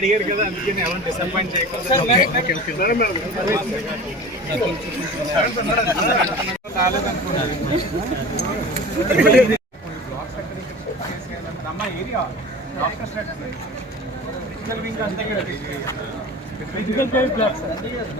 అడిగారు కదా అందుకే ఎవరు డిసప్పాయింట్ చేయకుండా అమ్మ ఏరియా డాక్టర్ ఫిజికల్ వింగ్ అంతే కదా ఫిజికల్ ఫైవ్ బ్లాక్స్ గ్రీవెన్సెస్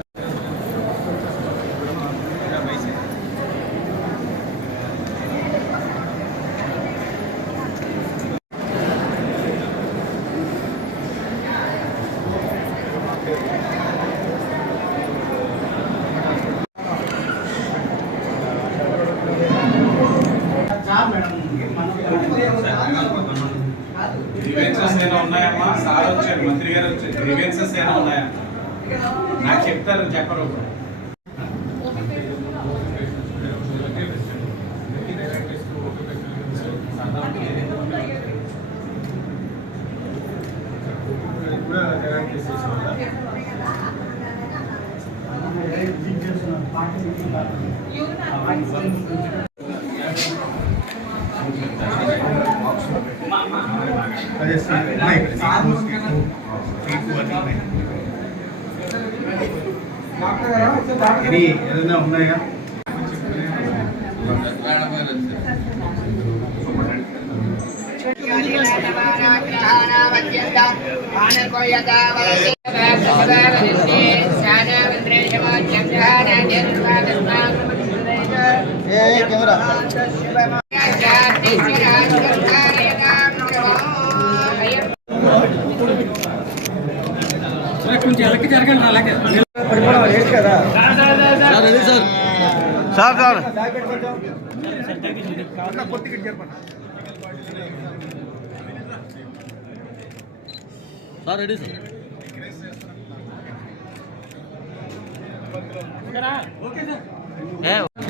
అదే సార్ ఇది ఏదైనా ఉన్నాయా జరగండి అలాగే sir sir. Sir ready sir sir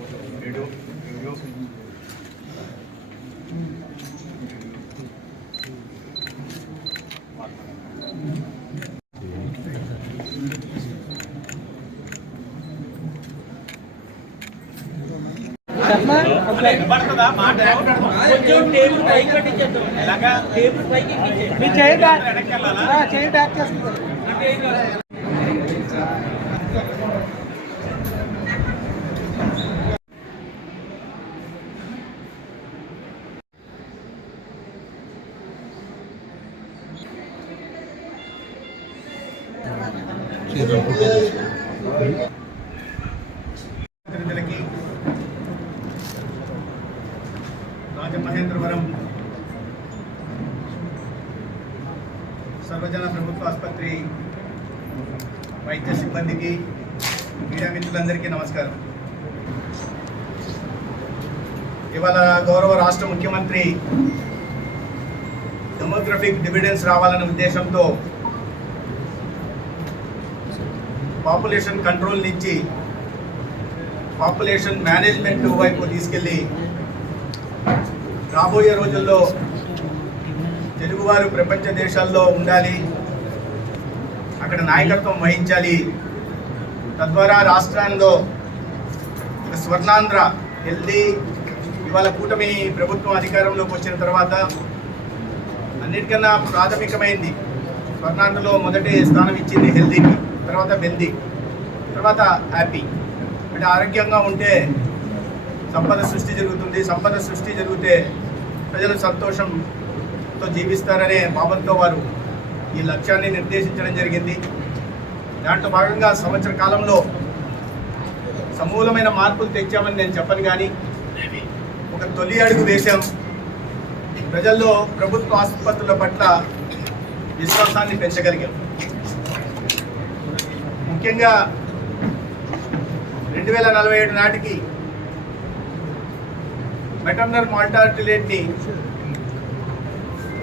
back చేయి బ్యాక్ చేస్తుంది ప్రతినిధులకి రాజమహేంద్రవరం సర్వజన ప్రభుత్వ ఆసుపత్రి వైద్య సిబ్బందికి మీడియా మిత్రులందరికీ నమస్కారం. ఇవాళ గౌరవ రాష్ట్ర ముఖ్యమంత్రి డెమోగ్రఫిక్ డివిడెన్స్ రావాలనే ఉద్దేశంతో పాపులేషన్ కంట్రోల్ నుంచి పాపులేషన్ మేనేజ్మెంట్ వైపు తీసుకెళ్ళి రాబోయే రోజుల్లో తెలుగువారు ప్రపంచ దేశాల్లో ఉండాలి. అక్కడ నాయకత్వం వహించాలి. తద్వారా రాష్ట్రంలో స్వర్ణాంధ్ర హెల్దీ ఇవాళ కూటమి ప్రభుత్వం అధికారంలోకి వచ్చిన తర్వాత అన్నిటికన్నా ప్రాథమికమైంది స్వర్ణాంధ్రలో మొదటి స్థానం ఇచ్చింది హెల్దీకి తర్వాత బెల్దీ తర్వాత హ్యాపీ. అంటే ఆరోగ్యంగా ఉంటే సంపద సృష్టి జరుగుతుంది. సంపద సృష్టి జరిగితే ప్రజలు సంతోషంతో జీవిస్తారనే భావంతో వారు ఈ లక్ష్యాన్ని నిర్దేశించడం జరిగింది. దాంట్లో భాగంగా సంవత్సర కాలంలో సమూలమైన మార్పులు తెచ్చామని నేను చెప్పను కానీ ఒక తొలి అడుగు వేశాం. ప్రజల్లో ప్రభుత్వ ఆసుపత్రుల పట్ల విశ్వాసాన్ని పెంచగలిగాం. ముఖ్యంగా రెండు వేల నలభై ఏడు నాటికి మెటర్నల్ మార్టాలిటీ రేట్ని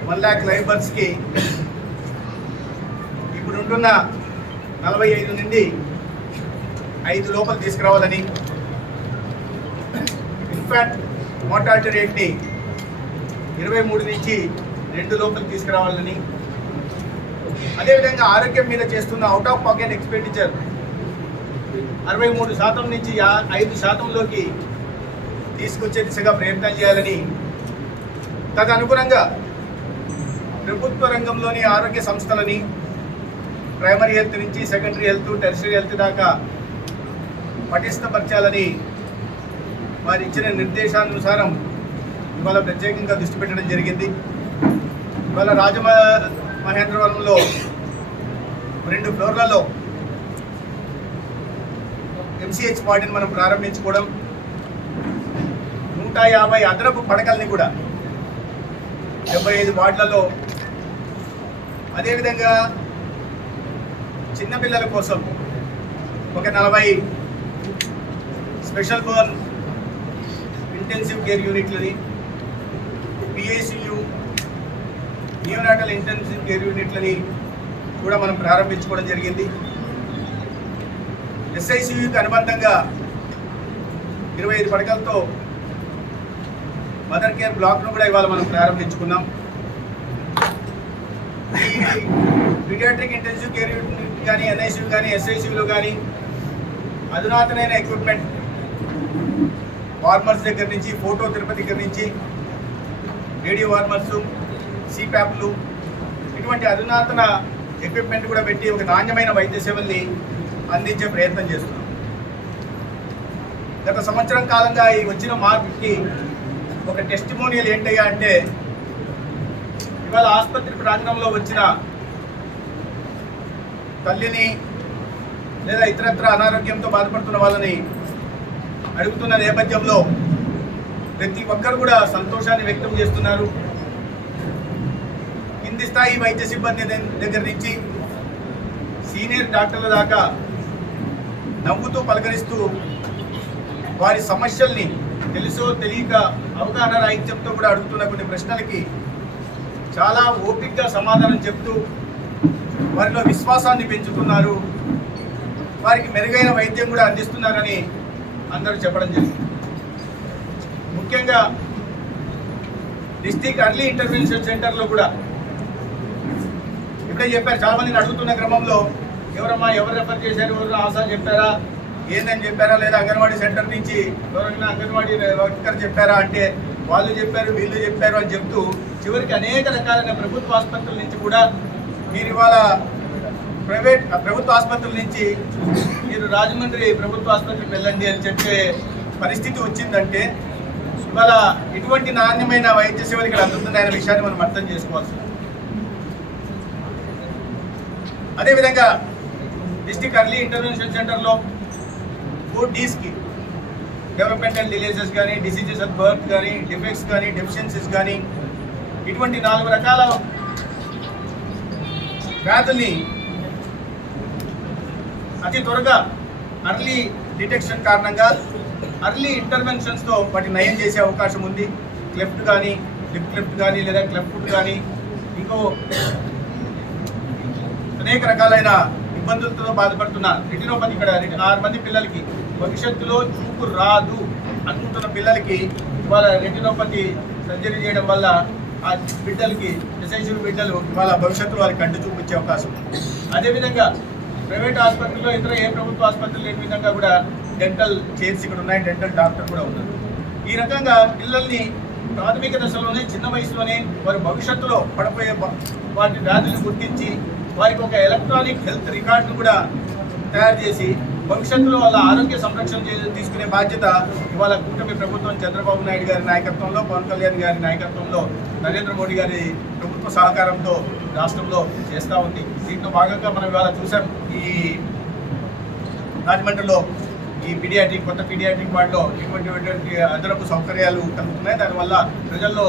వన్ ల్యాక్ లైబర్స్కి ఇప్పుడుంటున్న ఇప్పుడు ఉంటున్న నలభై ఐదు నుండి ఐదు లోపల తీసుకురావాలని ఇన్ఫాక్ట్ మోటార్టీ రేట్ని ఇరవై మూడు నుంచి రెండు లోపల తీసుకురావాలని అదేవిధంగా ఆరోగ్యం మీద చేస్తున్న అవుట్ ఆఫ్ పాకెట్ ఎక్స్పెండిచర్ అరవై మూడు శాతం నుంచి ఐదు శాతంలోకి తీసుకొచ్చే దిశగా ప్రయత్నం చేయాలని తదనుగుణంగా ప్రభుత్వ రంగంలోని ఆరోగ్య సంస్థలని ప్రైమరీ హెల్త్ నుంచి సెకండరీ హెల్త్ టెరిటరీ హెల్త్ దాకా పటిష్టపరచాలని వారు ఇచ్చిన నిర్దేశానుసారం ఇవాళ ప్రత్యేకంగా దృష్టి పెట్టడం జరిగింది. ఇవాళ రాజమ మహేంద్రవరంలో రెండు ఫ్లోర్లలో ఎంసీహెచ్ వార్డుని మనం ప్రారంభించుకోవడం నూట యాభై అదనపు పడకల్ని కూడా డెబ్బై ఐదు వార్డులలో అదేవిధంగా చిన్నపిల్లల కోసం ఒక నలభై స్పెషల్ బోర్న్ ఇంటెన్సివ్ కేర్ యూనిట్లని పిఏసియు నియోనాటల్ ఇంటెన్సివ్ కేర్ యూనిట్లని కూడా మనం ప్రారంభించుకోవడం జరిగింది. ఎస్ఐసియుకి అనుబంధంగా ఇరవై ఐదు పడకలతో మదర్ కేర్ బ్లాక్ను కూడా ఇవాళ మనం ప్రారంభించుకున్నాం. పీడియాట్రిక్ ఇంటెన్సివ్ కేర్ యూనిట్ కానీ ఎన్ఐసియు కానీ ఎస్ఐసియులు కానీ అధునాతనైన ఎక్విప్మెంట్ వార్మర్స్ దగ్గర నుంచి ఫోటో తిరుపతి దగ్గర నుంచి రేడియో వార్మర్స్ సిప్యాప్లు ఇటువంటి అధునాతన ఎక్విప్మెంట్ కూడా పెట్టి ఒక నాణ్యమైన వైద్య సేవల్ని అందించే ప్రయత్నం చేస్తున్నాం. గత సంవత్సరం కాలంగా ఈ వచ్చిన మార్పుకి ఒక టెస్టిమోనియల్ ఏంటయ్యా అంటే ఇవాళ ఆసుపత్రి ప్రాంగణంలో వచ్చిన తల్లిని లేదా ఇతరత్ర అనారోగ్యంతో బాధపడుతున్న వాళ్ళని అడుగుతున్న నేపథ్యంలో ప్రతి ఒక్కరు కూడా సంతోషాన్ని వ్యక్తం చేస్తున్నారు. కింది స్థాయి వైద్య సిబ్బంది దగ్గర నుంచి సీనియర్ డాక్టర్ల దాకా నవ్వుతూ పలకరిస్తూ వారి సమస్యల్ని తెలుసో తెలియక అవగాహన రాహిత్యంతో కూడా అడుగుతున్న కొన్ని ప్రశ్నలకి చాలా ఓపిక్గా సమాధానం చెప్తూ వారిలో విశ్వాసాన్ని పెంచుతున్నారు. వారికి మెరుగైన వైద్యం కూడా అందిస్తున్నారని అందరూ చెప్పడం జరిగింది. ముఖ్యంగా డిస్టిక్ అర్లీ ఇంటర్వెన్షన్ సెంటర్లో కూడా ఇప్పుడే చెప్పారు చాలామందిని అడుగుతున్న క్రమంలో ఎవరమ్మా ఎవరు రెఫర్ చేశారు ఎవరు ఆశా చెప్పారా ఏందని చెప్పారా లేదా అంగన్వాడీ సెంటర్ నుంచి ఎవరైనా అంగన్వాడీ వర్కర్ చెప్పారా అంటే వాళ్ళు చెప్పారు వీళ్ళు చెప్పారు అని చెప్తూ చివరికి అనేక రకాలైన ప్రభుత్వ ఆసుపత్రుల నుంచి కూడా మీరు ఇవాళ ప్రైవేట్ ప్రభుత్వ ఆసుపత్రుల నుంచి మీరు రాజమండ్రి ప్రభుత్వ ఆసుపత్రికి వెళ్ళండి అని చెప్పే పరిస్థితి వచ్చిందంటే ఇవాళ ఇటువంటి నాణ్యమైన వైద్య సేవలు ఇక్కడ అందుతున్నాయనే విషయాన్ని మనం అర్థం చేసుకోవాల్సి అదేవిధంగా డిస్టిక్ అర్లీ ఇంటర్వెన్షన్ సెంటర్లో ఫోర్ డీస్కి డెవలప్మెంటల్ డిలేజెస్ కానీ డిసీజెస్ ఆఫ్ బర్త్ కానీ డిఫెక్ట్స్ కానీ డెఫిషియన్సీస్ కానీ ఇటువంటి నాలుగు రకాల వ్యాధుల్ని అతి త్వరగా అర్లీ డిటెక్షన్ కారణంగా అర్లీ ఇంటర్వెన్షన్స్తో వాటి నయం చేసే అవకాశం ఉంది. క్లెఫ్ట్ కానీ లిప్ క్లెఫ్ట్ కానీ లేదా క్లెఫ్ట్ కానీ ఇంకో అనేక రకాలైన ఇబ్బందులతో బాధపడుతున్నారు రెటినోపతి ఇక్కడ ఆరు మంది పిల్లలకి భవిష్యత్తులో చూపు రాదు అనుకుంటున్న పిల్లలకి ఇవాళ రెటినోపతి సర్జరీ చేయడం వల్ల ఆ బిడ్డలకి ఎస్ఐసి బిడ్డలు ఇవాళ భవిష్యత్తులో వారికి కంటి చూపించే అవకాశం ఉంది. అదేవిధంగా ప్రైవేట్ ఆసుపత్రిలో ఇతర ఏ ప్రభుత్వ ఆసుపత్రులు లేని విధంగా కూడా డెంటల్ చైర్స్ ఇక్కడ ఉన్నాయి డెంటల్ డాక్టర్ కూడా ఉన్నారు. ఈ రకంగా పిల్లల్ని ప్రాథమిక దశలోనే చిన్న వయసులోనే వారి భవిష్యత్తులో పడపోయే వాటి వ్యాధులను గుర్తించి వారికి ఒక ఎలక్ట్రానిక్ హెల్త్ రికార్డును కూడా తయారు చేసి భవిష్యత్తులో వాళ్ళ ఆరోగ్య సంరక్షణ తీసుకునే బాధ్యత ఇవాళ కూటమి ప్రభుత్వం చంద్రబాబు నాయుడు గారి నాయకత్వంలో పవన్ కళ్యాణ్ గారి నాయకత్వంలో నరేంద్ర మోడీ గారి ప్రభుత్వ సహకారంతో రాష్ట్రంలో చేస్తూ ఉంది. దీంట్లో భాగంగా మనం ఇవాళ చూసాం ఈ రాజమండ్రిలో ఈ పీడియాట్రిక్ కొత్త పీడియాట్రిక్ వార్డులో ఎటువంటి అదనపు సౌకర్యాలు కలుగుతున్నాయి. దానివల్ల ప్రజల్లో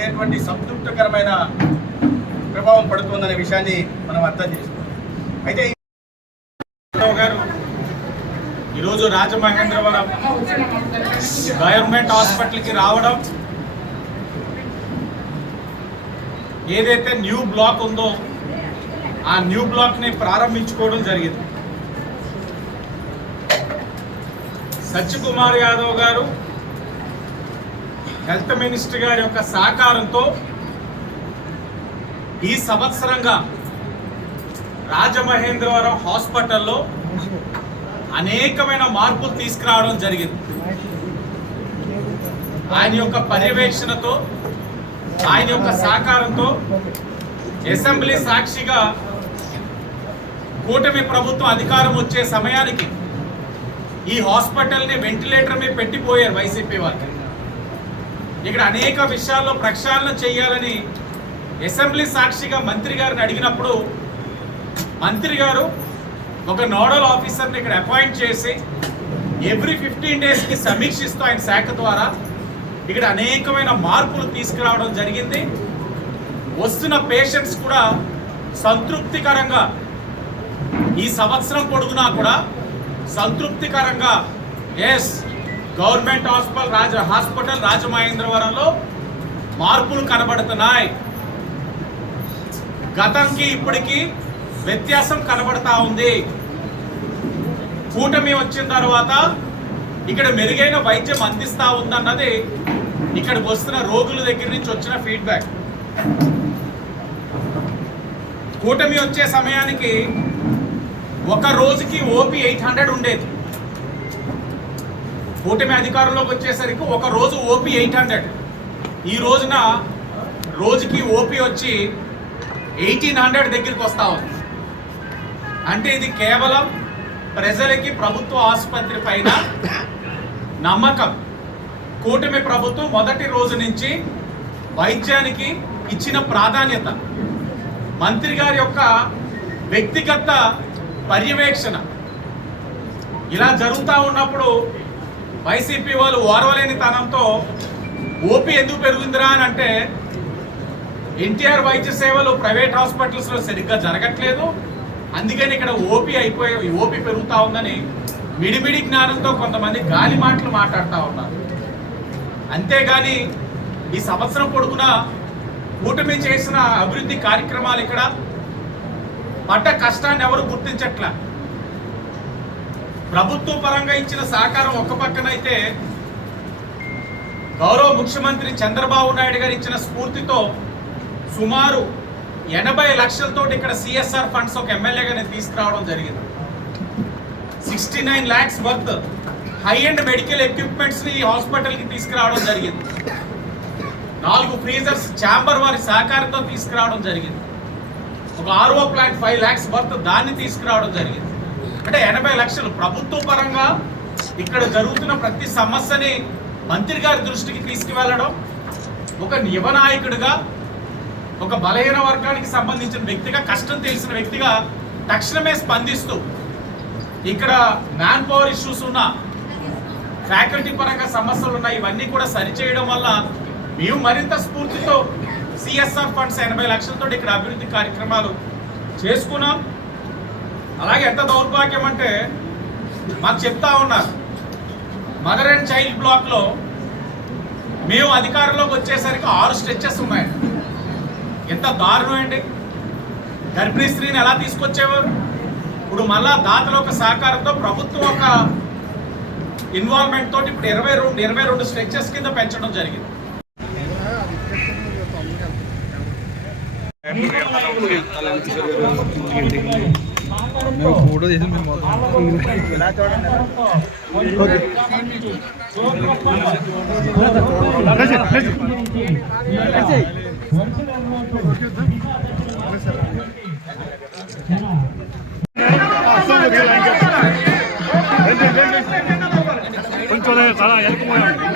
ఎటువంటి సంతృప్తికరమైన ప్రభావం పడుతుందనే విషయాన్ని మనం అర్థం చేసుకోవాలి. అయితే ఈ రావు గారు ఈరోజు రాజమహేంద్రవరం గవర్నమెంట్ హాస్పిటల్కి రావడం ఏదైతే న్యూ బ్లాక్ ఉందో ఆ న్యూ బ్లాక్ని ప్రారంభించుకోవడం జరిగింది. సత్యకుమార్ యాదవ్ గారు హెల్త్ మినిస్టర్ గారి యొక్క సహకారంతో ఈ సంవత్సరంగా రాజమహేంద్రవరం హాస్పిటల్లో అనేకమైన మార్పులు తీసుకురావడం జరిగింది. ఆయన యొక్క పర్యవేక్షణతో ఆయన యొక్క సహకారంతో అసెంబ్లీ సాక్షిగా కూటమి ప్రభుత్వం అధికారం వచ్చే సమయానికి ఈ హాస్పిటల్ని వెంటిలేటర్ మీద పెట్టిపోయారు వైసీపీ వాళ్ళు. ఇక్కడ అనేక విషయాల్లో ప్రక్షాళన చేయాలని అసెంబ్లీ సాక్షిగా మంత్రి గారిని అడిగినప్పుడు మంత్రి గారు ఒక నోడల్ ఆఫీసర్ని ఇక్కడ అపాయింట్ చేసి ఎవ్రీ ఫిఫ్టీన్ డేస్కి సమీక్షిస్తూ ఆయన శాఖ ద్వారా ఇక్కడ అనేకమైన మార్పులు తీసుకురావడం జరిగింది. వస్తున్న పేషెంట్స్ కూడా సంతృప్తికరంగా ఈ సంవత్సరం పొడుగునా కూడా సంతృప్తికరంగా ఎస్ గవర్నమెంట్ హాస్పిటల్ రాజ హాస్పిటల్ రాజమహేంద్రవరంలో మార్పులు కనబడుతున్నాయి. గతంకి ఇప్పటికీ వ్యత్యాసం కనబడతా ఉంది. కూటమి వచ్చిన తర్వాత ఇక్కడ మెరుగైన వైద్యం అందిస్తా ఉందన్నది ఇక్కడికి వస్తున్న రోగుల దగ్గర నుంచి వచ్చిన ఫీడ్బ్యాక్ కూటమి వచ్చే సమయానికి ఒక రోజుకి ఓపీ ఎయిట్ హండ్రెడ్ ఉండేది. కూటమి అధికారంలోకి వచ్చేసరికి ఒక రోజు ఓపీ ఎయిట్ హండ్రెడ్. ఈ రోజున రోజుకి ఓపీ వచ్చి ఎయిటీన్ హండ్రెడ్ దగ్గరికి వస్తా ఉంది. అంటే ఇది కేవలం ప్రజలకి ప్రభుత్వ ఆసుపత్రి పైన నమ్మకం. కూటమి ప్రభుత్వం మొదటి రోజు నుంచి వైద్యానికి ఇచ్చిన ప్రాధాన్యత. మంత్రి గారి యొక్క వ్యక్తిగత పర్యవేక్షణ. ఇలా జరుగుతూ ఉన్నప్పుడు వైసీపీ వాళ్ళు ఓర్వలేని తనంతో ఓపీ ఎందుకు పెరుగుందిరా అని అంటే ఎన్టీఆర్ వైద్య సేవలు ప్రైవేట్ హాస్పిటల్స్లో సరిగ్గా జరగట్లేదు. అందుకని ఇక్కడ ఓపీ అయిపోయే ఓపీ పెరుగుతూ ఉందని మిడిమిడి జ్ఞానంతో కొంతమంది గాలి మాటలు మాట్లాడుతూ ఉన్నారు. అంతేగాని ఈ సంవత్సరం పొడుగున కూటమి చేసిన అభివృద్ధి కార్యక్రమాలు ఇక్కడ పడ్డ కష్టాన్ని ఎవరు గుర్తించట్లా. ప్రభుత్వ పరంగా ఇచ్చిన సహకారం ఒక పక్కనైతే గౌరవ ముఖ్యమంత్రి చంద్రబాబు నాయుడు గారు ఇచ్చిన స్ఫూర్తితో సుమారు ఎనభై లక్షలతో ఇక్కడ సిఎస్ఆర్ ఫండ్స్ ఒక ఎమ్మెల్యేగా నేను తీసుకురావడం జరిగింది. Sixty nine lakhs worth high end medical ఎక్విప్మెంట్స్ని ఈ హాస్పిటల్కి తీసుకురావడం జరిగింది. నాలుగు ఫ్రీజర్స్ ఛాంబర్ వారి సహకారంతో తీసుకురావడం జరిగింది. ఒక RO plant five lakhs worth దాన్ని తీసుకురావడం జరిగింది. అంటే ఎనభై లక్షలు ప్రభుత్వ పరంగా ఇక్కడ జరుగుతున్న ప్రతి సమస్యని మంత్రి గారి దృష్టికి తీసుకువెళ్ళడం ఒక యువ నాయకుడిగా ఒక బలహీన వర్గానికి సంబంధించిన వ్యక్తిగా కష్టం తెలిసిన వ్యక్తిగా తక్షణమే స్పందిస్తూ ఇక్కడ మ్యాన్ పవర్ ఇష్యూస్ ఉన్న ఫ్యాకల్టీ పరంగా సమస్యలు ఉన్నాయి ఇవన్నీ కూడా సరిచేయడం వల్ల మేము మరింత స్ఫూర్తితో సిఎస్ఆర్ ఫండ్స్ ఎనభై లక్షలతో ఇక్కడ అభివృద్ధి కార్యక్రమాలు చేసుకున్నాం. అలాగే ఎంత దౌర్భాగ్యం అంటే మాకు చెప్తా ఉన్నారు మదర్ అండ్ చైల్డ్ బ్లాక్లో మేము అధికారంలోకి వచ్చేసరికి ఆరు స్ట్రెచెస్ ఉన్నాయి. ఎంత దారుణం అండి గర్భిణీ స్త్రీని ఎలా తీసుకొచ్చేవారు? ఇప్పుడు మళ్ళా దాతల ఒక సహకారంతో ప్రభుత్వం ఒక ఇన్వాల్వ్మెంట్ తోటి ఇప్పుడు ఇరవై రెండు ఇరవై రెండు స్ట్రెచెస్ కింద పెంచడం జరిగింది. మేము ఫోటో చేసి మేము కొంచెం చాలా వెనకపోయాం కొంచెం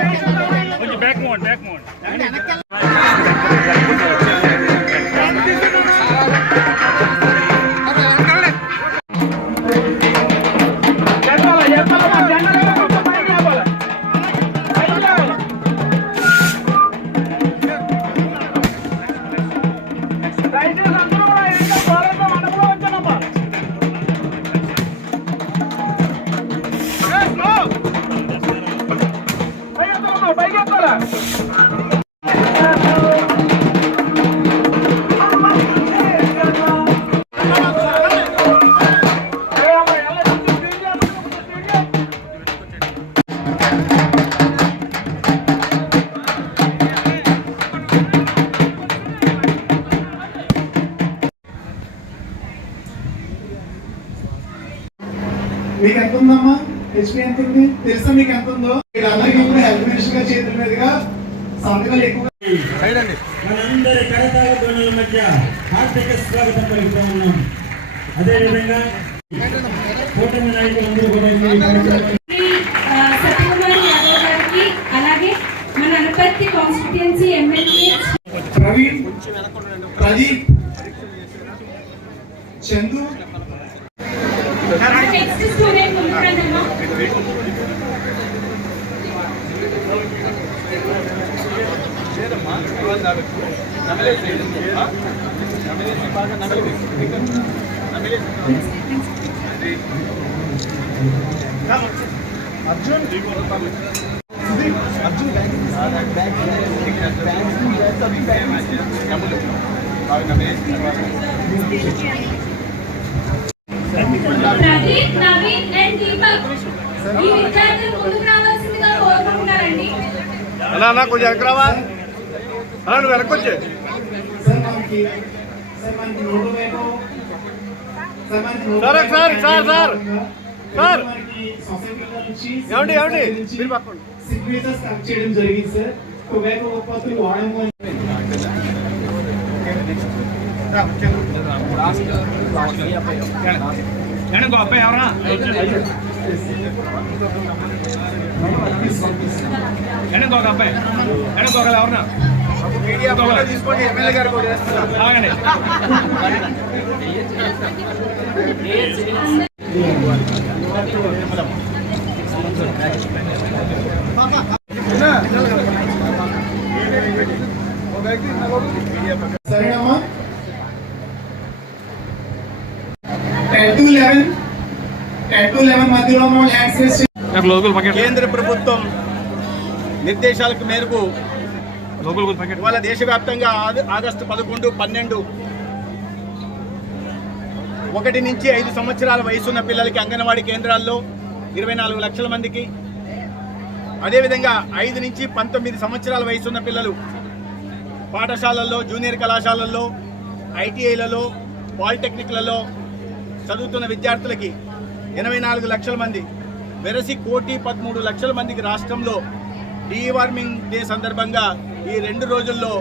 మీకు ఎంత ఉందమ్మా హెచ్పి ఎంత ఉంది తెలుసా మీకు ఎంత ఉందో వీళ్ళందరికీ ఇప్పుడు హెల్త్ మినిస్టర్ గారి చేతుల మీదుగా సంతకాలు ఎక్కువ మనందరి మధ్య హార్దిక స్వాగతం పలుకుతా ఉన్నాం. అదేవిధంగా కూటమి నాయకులందరూ కూడా ఈ కార్యక్రమాన్ని శ్రీ ఆ, సత్యకుమార్ యాదవ్ గారికి అలాగే మన Anaparthi constituency MLA Praveen Pradeep Chandu next student ముందుకు రండమ్మా. ప్రదీప్ నవీన్ అండ్ దీపక్. ఈ విద్యార్థులు ముందుకు రావాల్సిందిగా కోరుకుంటున్నారండి. కొంచెం ఎక్కరావా? అలా నువ్వు వెనక్కి వచ్చే. మనకి సార్ మనకి నోటు వేయడం సార్ మనకి note sir, sir, sir, sir. Sir. మనకి సొసైటీలో నుంచి ఏమండి, ఏమండి? మీరు పక్కన. సిగ్నేచర్స్ కలెక్ట్ చేయడం జరిగింది సార్ టొబాకో ఉత్పత్తులు వాడడం వల్ల వెనకో అబ్బాయి ఎవరా వెనకో ఒక అబ్బాయి వెనకో ఒకరు సరేనమ్మా ten to eleven ten to eleven మధ్యలో మనం హ్యాండ్స్ రేస్ నాకు లోకల్ పకెట్ కేంద్ర ప్రభుత్వం నిర్దేశాలకు మేరకు ఇవాళ దేశవ్యాప్తంగా ఆగస్టు పదకొండు పన్నెండు ఒకటి నుంచి ఐదు సంవత్సరాల వయసున్న పిల్లలకి అంగన్వాడీ కేంద్రాల్లో ఇరవై నాలుగు లక్షల మందికి. అదేవిధంగా ఐదు నుంచి పంతొమ్మిది సంవత్సరాల వయసున్న పిల్లలు పాఠశాలల్లో జూనియర్ కళాశాలల్లో ఐటీఐలలో పాలిటెక్నిక్లలో చదువుతున్న విద్యార్థులకి ఎనభై నాలుగు లక్షల మంది వెరసి కోటి పదమూడు లక్షల మందికి రాష్ట్రంలో డీవార్మింగ్ డే సందర్భంగా ఈ రెండు రోజుల్లో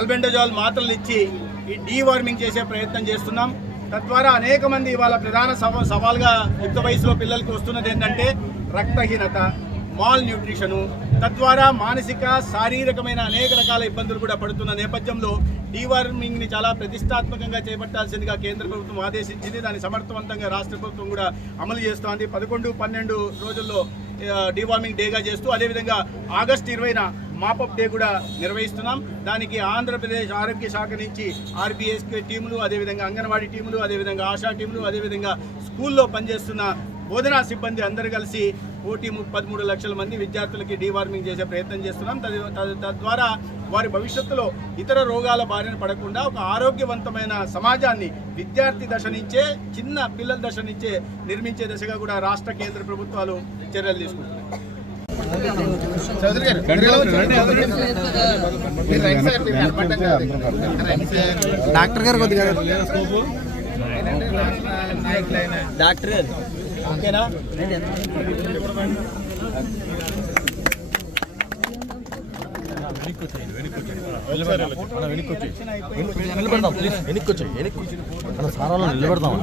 అల్బెండజాల్ మాత్రలు ఇచ్చి ఈ డీవార్మింగ్ చేసే ప్రయత్నం చేస్తున్నాం. తద్వారా అనేక మంది ఇవాళ ప్రధాన సవ సవాల్గా యుక్త వయసులో పిల్లలకి వస్తున్నది ఏంటంటే రక్తహీనత మాల్ న్యూట్రిషను తద్వారా మానసిక శారీరకమైన అనేక రకాల ఇబ్బందులు కూడా పడుతున్న నేపథ్యంలో డీవార్మింగ్ని చాలా ప్రతిష్టాత్మకంగా చేపట్టాల్సిందిగా కేంద్ర ప్రభుత్వం ఆదేశించింది. దాన్ని సమర్థవంతంగా రాష్ట్ర ప్రభుత్వం కూడా అమలు చేస్తోంది. పదకొండు పన్నెండు రోజుల్లో డీవార్మింగ్ డేగా చేస్తూ అదేవిధంగా ఆగస్టు ఇరవైన మాపప్ డే కూడా నిర్వహిస్తున్నాం. దానికి ఆంధ్రప్రదేశ్ ఆరోగ్య శాఖ నుంచి ఆర్బీఎస్కే టీములు అదేవిధంగా అంగన్వాడీ టీములు అదేవిధంగా ఆశా టీములు అదేవిధంగా స్కూల్లో పనిచేస్తున్న బోధనా సిబ్బంది అందరూ కలిసి కోటి ము- పదమూడు లక్షల మంది విద్యార్థులకి డీవార్మింగ్ చేసే ప్రయత్నం చేస్తున్నాం. తద్వారా వారి భవిష్యత్తులో ఇతర రోగాల బారిన పడకుండా ఒక ఆరోగ్యవంతమైన సమాజాన్ని విద్యార్థి దశ నుంచే చిన్న పిల్లల దశ నుంచే నిర్మించే దశగా కూడా రాష్ట్ర కేంద్ర ప్రభుత్వాలు చర్యలు తీసుకుంటున్నాయి. గారు డాక్టర్ గారు కొద్దిగా డాక్టర్ గారు ఓకేనా నిలబెడదాం ప్లీజ్ వెనక్కి వచ్చాయి వెనక్కి నిలబెడదాం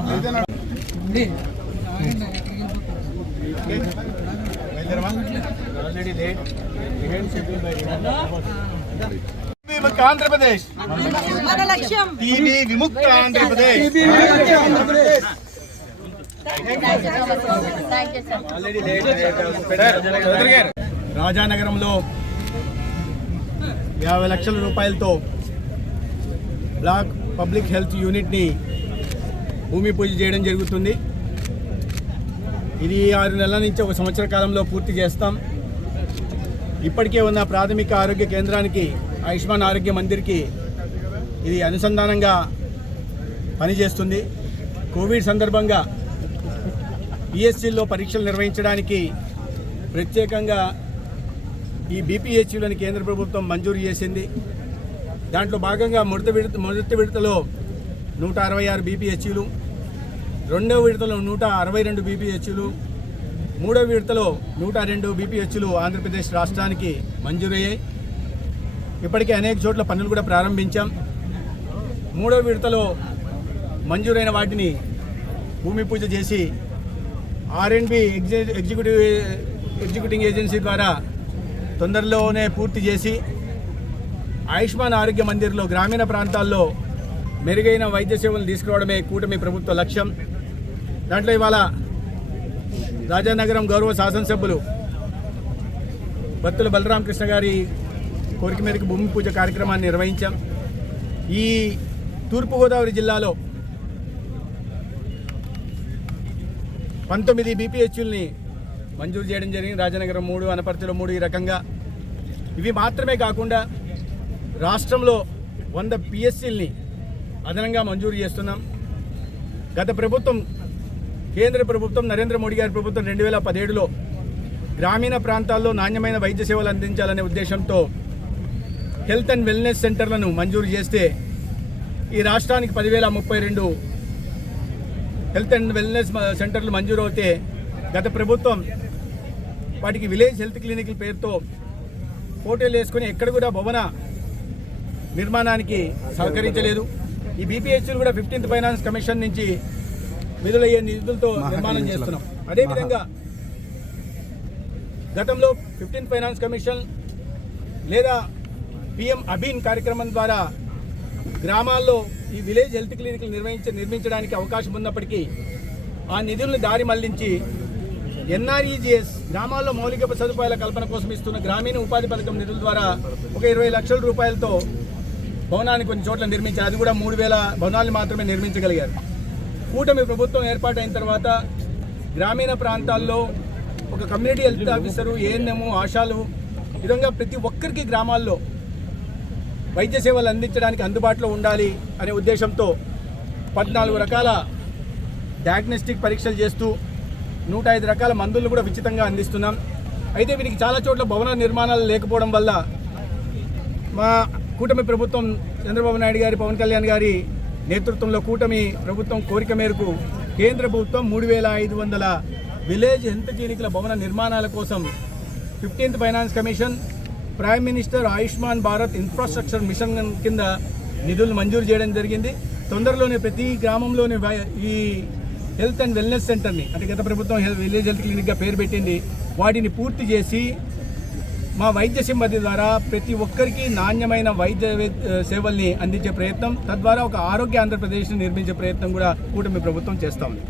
ఆంధ్రప్రదేశ్. టీబీ విముక్త ఆంధ్రప్రదేశ్. రాజానగరంలో యాభై లక్షల రూపాయలతో బ్లాక్ పబ్లిక్ హెల్త్ యూనిట్ని భూమి పూజ చేయడం జరుగుతుంది. ఇది ఆరు నెలల నుంచి ఒక సంవత్సర కాలంలో పూర్తి చేస్తాం. ఇప్పటికే ఉన్న ప్రాథమిక ఆరోగ్య కేంద్రానికి ఆయుష్మాన్ ఆరోగ్య మందిర్కి ఇది అనుసంధానంగా పనిచేస్తుంది. కోవిడ్ సందర్భంగా పిఎస్సిలో పరీక్షలు నిర్వహించడానికి ప్రత్యేకంగా ఈ బీపీహెచ్యులను కేంద్ర ప్రభుత్వం మంజూరు చేసింది. దాంట్లో భాగంగా మొదటి విడత మొదటి విడతలో నూట అరవై ఆరు బీపీహెచ్యులు రెండవ విడతలో నూట అరవై రెండు బీపీహెచ్లు మూడవ విడతలో నూట రెండు బీపీహెచ్లు ఆంధ్రప్రదేశ్ రాష్ట్రానికి మంజూరయ్యాయి. ఇప్పటికే అనేక చోట్ల పనులు కూడా ప్రారంభించాం. మూడవ విడతలో మంజూరైన వాటిని భూమి పూజ చేసి ఆర్ఎండ్బి ఎగ్జిక్యూటివ్ ఎగ్జిక్యూటింగ్ ఏజెన్సీ ద్వారా తొందరలోనే పూర్తి చేసి ఆయుష్మాన్ ఆరోగ్య మందిర్లో గ్రామీణ ప్రాంతాల్లో మెరుగైన వైద్య సేవలు తీసుకురావడమే కూటమి ప్రభుత్వ లక్ష్యం. దాంట్లో ఇవాళ రాజానగరం గౌరవ శాసనసభ్యులు బత్తుల బలరామకృష్ణ గారి కోరిక మేరకు భూమి పూజ కార్యక్రమాన్ని నిర్వహించాం. ఈ తూర్పుగోదావరి జిల్లాలో పంతొమ్మిది బీపీహెచ్యుల్ని మంజూరు చేయడం జరిగింది. రాజనగరం మూడు అనపర్తిలో మూడు ఈ రకంగా. ఇవి మాత్రమే కాకుండా రాష్ట్రంలో వంద పిఎస్సీల్ని అదనంగా మంజూరు చేస్తున్నాం. గత ప్రభుత్వం కేంద్ర ప్రభుత్వం నరేంద్ర మోడీ గారి ప్రభుత్వం రెండు వేల పదిహేడులో గ్రామీణ ప్రాంతాల్లో నాణ్యమైన వైద్య సేవలు అందించాలనే ఉద్దేశంతో హెల్త్ అండ్ వెల్నెస్ సెంటర్లను మంజూరు చేస్తే ఈ రాష్ట్రానికి పదివేల ముప్పై రెండు హెల్త్ అండ్ వెల్నెస్ సెంటర్లు మంజూరు అవుతే గత ప్రభుత్వం వాటికి విలేజ్ హెల్త్ క్లినిక్ల పేరుతో ఫోటోలు వేసుకుని ఎక్కడ కూడా భవన నిర్మాణానికి సహకరించలేదు. ఈ బీపీహెచ్లు కూడా ఫిఫ్టీన్త్ ఫైనాన్స్ కమిషన్ నుంచి విధులయ్యే నిధులతో నిర్మాణం చేస్తున్నాం. అదేవిధంగా గతంలో ఫిఫ్టీన్త్ ఫైనాన్స్ కమిషన్ లేదా పిఎం అభిన్ కార్యక్రమం ద్వారా గ్రామాల్లో ఈ విలేజ్ హెల్త్ క్లినిక్లు నిర్వహించ నిర్మించడానికి అవకాశం ఉన్నప్పటికీ ఆ నిధులను దారి మళ్ళించి ఎన్ఆర్ఈజిఎస్ గ్రామాల్లో మౌలిక సదుపాయాల కల్పన కోసం ఇస్తున్న గ్రామీణ ఉపాధి పథకం నిధుల ద్వారా ఒక ఇరవై లక్షల రూపాయలతో భవనాన్ని కొన్ని చోట్ల నిర్మించారు. అది కూడా మూడు వేల భవనాలు మాత్రమే నిర్మించగలిగారు. కూటమి ప్రభుత్వం ఏర్పాటైన తర్వాత గ్రామీణ ప్రాంతాల్లో ఒక కమ్యూనిటీ హెల్త్ ఆఫీసరు ఏఎన్ఎం ఆశాలు విధంగా ప్రతి ఒక్కరికి గ్రామాల్లో వైద్య సేవలు అందించడానికి అందుబాటులో ఉండాలి అనే ఉద్దేశంతో పద్నాలుగు రకాల డయాగ్నోస్టిక్ పరీక్షలు చేస్తూ నూట ఐదు రకాల మందులు కూడా ఉచితంగా అందిస్తున్నాం. అయితే వీరికి చాలా చోట్ల భవన నిర్మాణాలు లేకపోవడం వల్ల మా కూటమి ప్రభుత్వం చంద్రబాబు నాయుడు గారి పవన్ కళ్యాణ్ గారి నేతృత్వంలో కూటమి ప్రభుత్వం కోరిక మేరకు కేంద్ర ప్రభుత్వం మూడు వేల ఐదు వందల విలేజ్ హెల్త్ క్లినిక్ల భవన నిర్మాణాల కోసం fifteenth finance commission prime minister Ayushman Bharat infrastructure mission కింద నిధులు మంజూరు చేయడం జరిగింది. తొందరలోనే ప్రతి గ్రామంలోని వై- ఈ హెల్త్ అండ్ వెల్నెస్ సెంటర్ని అంటే గత ప్రభుత్వం విలేజ్ హెల్త్ క్లినిక్గా పేరు పెట్టింది. వాటిని పూర్తి చేసి మా వైద్య సిబ్బంది ద్వారా ప్రతి ఒక్కరికి నాణ్యమైన వైద్య సేవల్ని అందించే ప్రయత్నం తద్వారా ఒక ఆరోగ్య ఆంధ్రప్రదేశ్ని నిర్మించే ప్రయత్నం కూడా కూటమి ప్రభుత్వం చేస్తూ ఉంది.